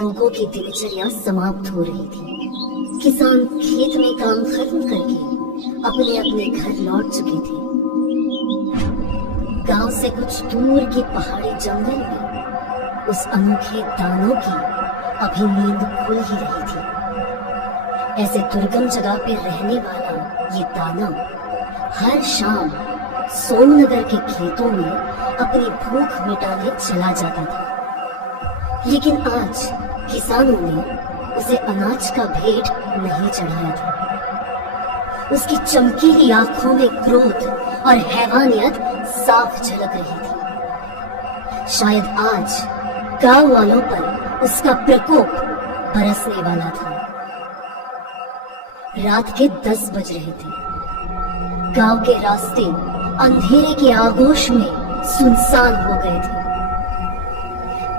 लोगों की दिनचर्या समाप्त हो रही थी। किसान खेत में काम खत्म करके अपने अपने घर लौट चुके थे। गांव से कुछ दूर के पहाड़ी जंगल में उस अनोखे दानव की अभी नींद खुल ही रही थी। ऐसे दुर्गम जगह पे रहने वाला ये दानव हर शाम सोमनगर के खेतों में अपनी भूख मिटाने चला जाता था। लेकिन आज किसानों ने उसे अनाज का भेंट नहीं चढ़ाया था। उसकी चमकीली आंखों में क्रोध और हैवानियत साफ झलक रही थी। शायद आज गांव वालों पर उसका प्रकोप बरसने वाला था। रात के 10 बज रहे थे। गांव के रास्ते अंधेरे के आगोश में सुनसान हो गए थे।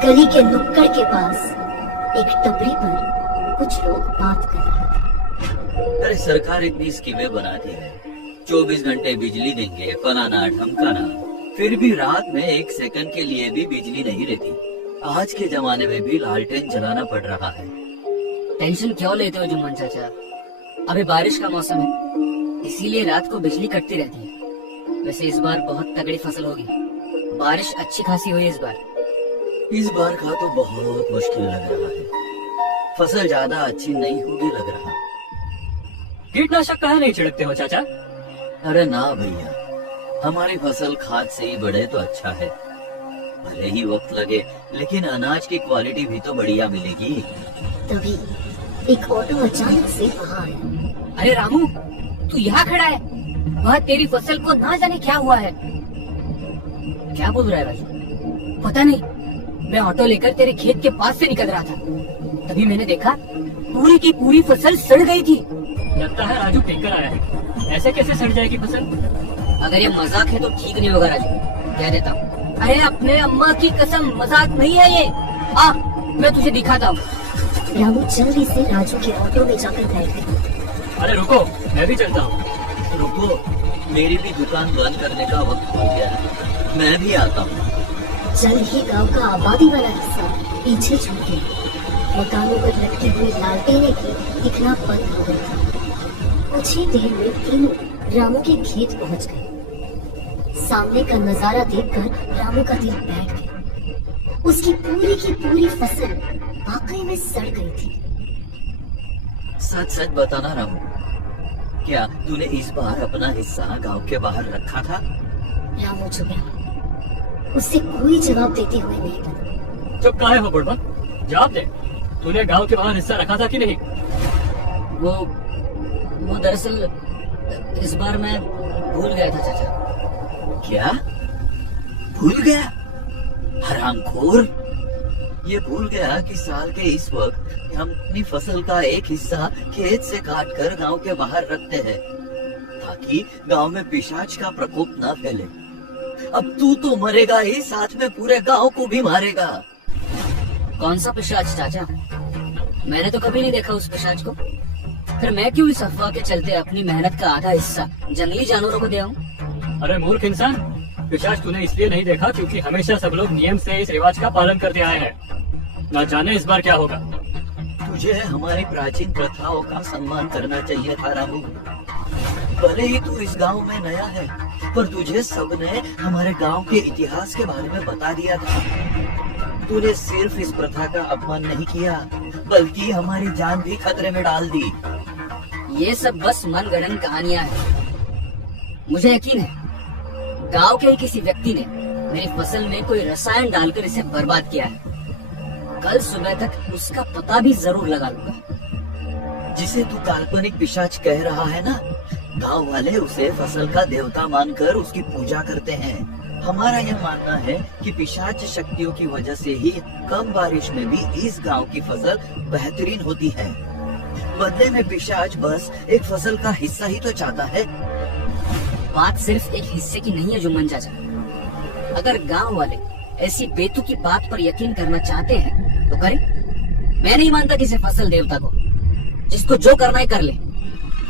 गली के नुक्कड़ के पास एक टपरी पर कुछ लोग बात कर रहे थे। अरे सरकार इतनी स्कीमें बनाती है, 24 घंटे बिजली देंगे, फलाना ढमकाना, फिर भी रात में 1 सेकंड के लिए भी बिजली नहीं रहती। आज के जमाने में भी लालटेन जलाना पड़ रहा है। टेंशन क्यों लेते हो जुम्मन चाचा? अभी बारिश का मौसम है, इसीलिए रात को बिजली कटती रहती है। वैसे इस बार बहुत तगड़ी फसल होगी, बारिश अच्छी खासी हुई इस बार। इस बार का तो बहुत मुश्किल लग रहा है, फसल ज्यादा अच्छी नहीं होगी लग रहा। कीटनाशक कहाँ नहीं छिड़कते हो चाचा? अरे ना भैया, हमारी फसल खाद से ही बढ़े तो अच्छा है। भले ही वक्त लगे, लेकिन अनाज की क्वालिटी भी तो बढ़िया मिलेगी। तभी एक ऑटो अचानक से वहाँ आया। अरे रामू, तू यहाँ खड़ा है? वह तेरी फसल को ना जाने क्या हुआ है। क्या बोल रहा है राजू? पता नहीं, मैं ऑटो लेकर तेरे खेत के पास से निकल रहा था, तभी मैंने देखा पूरी की पूरी फसल सड़ गई थी। लगता है राजू टेंकर आया है। ऐसे कैसे सड़ जाएगी फसल? अगर ये मजाक है तो ठीक नहीं होगा राजू, कह देता हूँ। अरे अपने अम्मा की कसम, मजाक नहीं है ये। आ, मैं तुझे दिखाता हूँ। रामू जल्दी से राजू के ऑटो में जाकर बैठ गया। अरे रुको, मैं भी चलता हूँ। रुको, मेरी भी दुकान बंद करने का वक्त हो गया है, मैं भी आता हूँ। जल्द ही गांव का आबादी वाला हिस्सा पीछे छूट गया। मकानों पर लटकी हुई लालटेनें भी दिखना बंद हो गई थी। कुछ ही देर में तीनों रामू के खेत पहुंच गए। सामने का नजारा देखकर रामू का दिल बैठ गया। उसकी पूरी की पूरी फसल वाकई में सड़ गई थी। सच सच बताना रामू, क्या तूने इस बार अपना हिस्सा गांव के बाहर रखा था? रामू चुप रहा, उससे कोई जवाब देते हुए नहीं बना। चुप काहे हो बुढ़बा? जवाब दे, तूने गांव के बाहर हिस्सा रखा था कि नहीं? वो दरअसल इस बार मैं भूल गया था चाचा। क्या भूल गया? हरामखोर, ये भूल गया कि साल के इस वक्त हम अपनी फसल का एक हिस्सा खेत से काट कर गाँव के बाहर रखते हैं, ताकि गाँव में पिशाच का प्रकोप न फैले। अब तू तो मरेगा ही, साथ में पूरे गांव को भी मारेगा। कौन सा पिशाच चाचा? मैंने तो कभी नहीं देखा उस पिशाच को। फिर मैं क्यों इस अफवाह के चलते अपनी मेहनत का आधा हिस्सा जंगली जानवरों को दे आऊं? अरे मूर्ख इंसान, पिशाच तूने इसलिए नहीं देखा क्योंकि हमेशा सब लोग नियम से इस रिवाज का पालन करते आए हैं। ना जाने इस बार क्या होगा। तुझे हमारी प्राचीन प्रथाओं का सम्मान करना चाहिए था रामू। भले ही तू इस गांव में नया है, पर तुझे सबने हमारे गांव के इतिहास के बारे में बता दिया था। तूने सिर्फ इस प्रथा का अपमान नहीं किया, बल्कि हमारी जान भी खतरे में डाल दी। ये सब बस मनगढ़ंत कहानियां हैं। मुझे यकीन है गांव के ही किसी व्यक्ति ने मेरी फसल में कोई रसायन डालकर इसे बर्बाद किया है। कल सुबह तक उसका पता भी जरूर लगा लूंगा। जिसे तू काल्पनिक पिशाच कह रहा है ना, गांव वाले उसे फसल का देवता मानकर उसकी पूजा करते हैं। हमारा यह मानना है कि पिशाच शक्तियों की वजह से ही कम बारिश में भी इस गांव की फसल बेहतरीन होती है। बदले में पिशाच बस एक फसल का हिस्सा ही तो चाहता है। बात सिर्फ एक हिस्से की नहीं है जुम्मन चाचा। अगर गांव वाले ऐसी बेतुकी बात पर यकीन करना चाहते हैं तो करें। मैं नहीं मानता किसी फसल देवता को, जिसको जो करना है कर ले।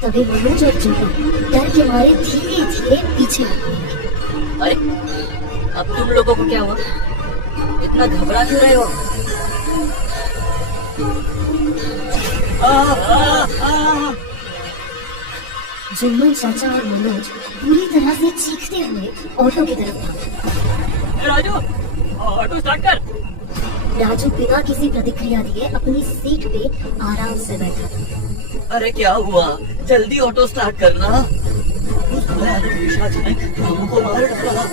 तभी मनोज और जुम्मन डर के मारे धीरे धीरे पीछे हटने लगे। अरे अब तुम लोगों को क्या हुआ? इतना घबरा क्यों रहे हो? जुम्मन चाचा और मनोज पूरी तरह से चीखते हुए ऑटो की तरफ भागे। राजू, ऑटो स्टार्ट कर। राजू बिना किसी प्रतिक्रिया दिए अपनी सीट पे आराम से बैठा था। अरे क्या हुआ, जल्दी ऑटो स्टार्ट करना। उस भयानक पिशाच ने रामू को मार डाला।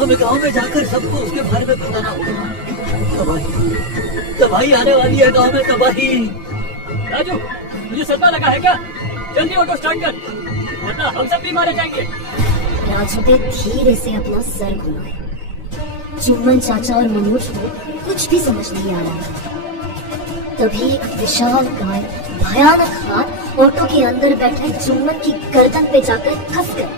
हमें गांव में जाकर सबको उसके बारे में बताना होगा। तबाही तबाही आने वाली है, गांव में तबाही। राजू, मुझे सदमा लगा है क्या? जल्दी ऑटो स्टार्ट कर, वरना हम सब भी मारे जाएंगे। राजू ने धीरे से अपना सर घुमाया। जुम्मन चाचा और मनोज को कुछ भी समझ नहीं आ रहा था। तभी एक विशाल काय भयानक हाथ ऑटो के अंदर बैठे जुम्मन की गर्दन पे जाकर फंस गया।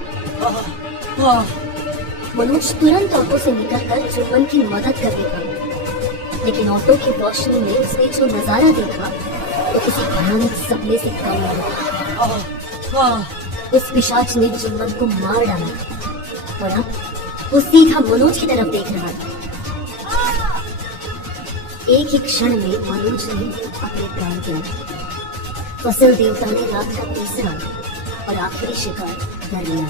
मनोज तुरंत ऑटो से निकलकर जुम्मन की मदद करने लगा, लेकिन ऑटो की रोशनी में उसने जो नजारा देखा वो किसी भयानक सपने से कम नहीं। उस पिशाच ने जुम्मन को मार डाला और अब वो सीधा मनोज की तरफ देख रहा था। एक ही क्षण में मनोज ने अपने प्राण त्यागे। फसल देवता ने रात का तीसरा और आखिरी शिकार कर लिया।